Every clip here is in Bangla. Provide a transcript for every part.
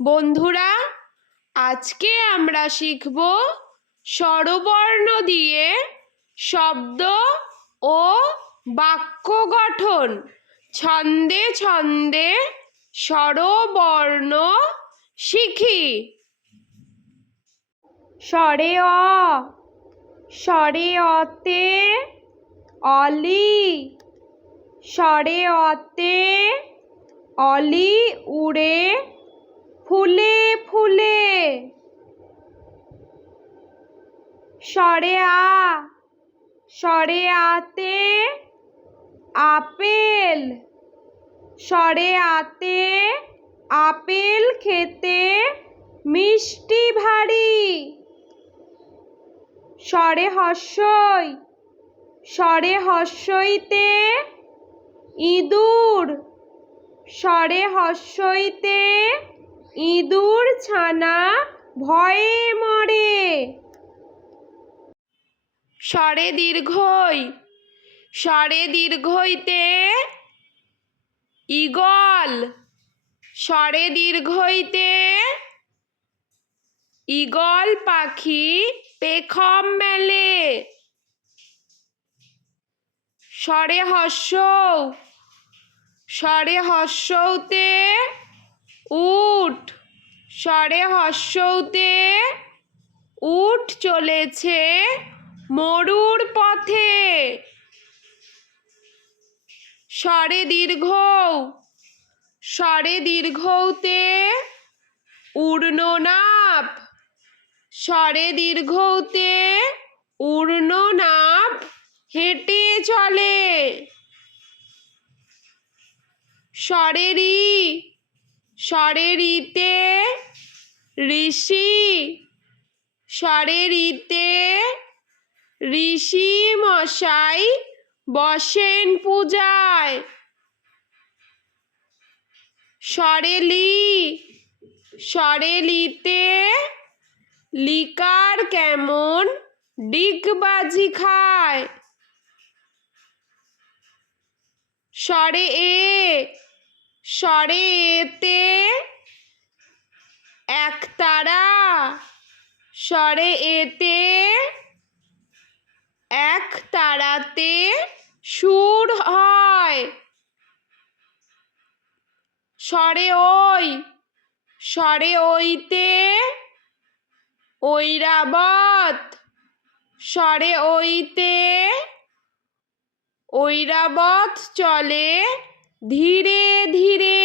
বন্ধুরা, আজকে আমরা শিখব স্বরবর্ণ দিয়ে শব্দ ও বাক্য গঠন। ছন্দে ছন্দে স্বরবর্ণ শিখি। স্বরে অ, স্বরে অতে অলি, স্বরে অতে অলি উড়ে ফুলে ফুলে। স্বরে আ, স্বরে আতে আপেল, স্বরে আতে আপেল খেতে মিষ্টি ভারী। স্বরে হর্ষই, স্বরে হর্ষইতে ইঁদুর, স্বরে হর্ষইতে ইঁদুর ছানা ভয়ে মরে। স্বরে দীর্ঘই, স্বরে দীর্ঘইতে ঈগল, স্বরে দীর্ঘইতে ঈগল পাখি পেখম মেলে। স্বরে হর্ষৌ, স্বরে হর্ষৌতে উট, স্বরে হর্ষৌতে উট চলেছে মরুর পথে। স্বরে দীর্ঘৌ, স্বরে দীর্ঘৌতে ঊর্ধ্বনাভ, স্বরে দীর্ঘৌতে ঊর্ধ্বনাভ হেঁটে চলে। স্বরে ঋ, স্বরে ঋতে ঋষি, স্বরে ঋতে ঋষি মশাই বসেন পূজায়। স্বরে লি, স্বরে লিতে লিকার কেমন ডিগবাজি খায়। স্বরে এ, স্বরে এতে একতারা, স্বরে এতে একতারাতে সুর হয়। স্বরে ওই, স্বরে ওইতে ঐরাবত, স্বরে ওইতে ঐরাবত চলে ধীরে ধীরে।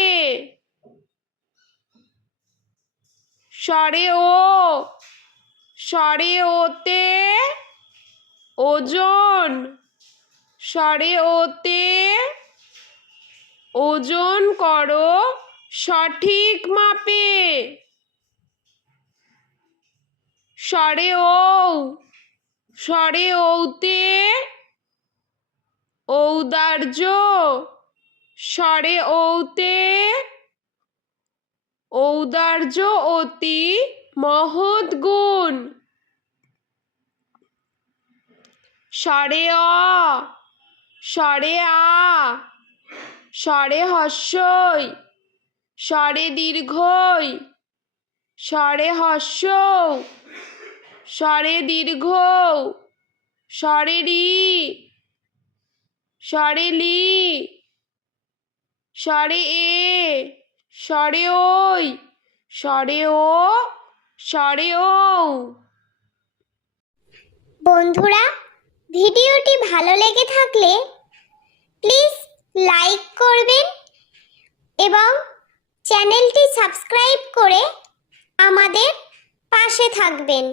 স্বরে ও, স্বরে ওতে ওজন, স্বরে ওতে ওজন করো সঠিক মাপে। স্বরে ঔ, স্বরে ঔতে ঔদার্য, স্বরে ঔতে ঔদার্য অতি মহৎ গুণ। স্বরে অ, স্বরে আ, স্বরে হর্ষই, স্বরে দীর্ঘই, স্বরে হর্ষৌ, স্বরে দীর্ঘৌ, স্বরে রি, স্বরে লি, স্বরে এ, স্বরে ওই, স্বরে ও, স্বরে ঔ। বন্ধুরা, ভিডিওটি ভালো লেগে থাকলে প্লিজ লাইক করবেন এবং চ্যানেলটি সাবস্ক্রাইব করে আমাদের পাশে থাকবেন।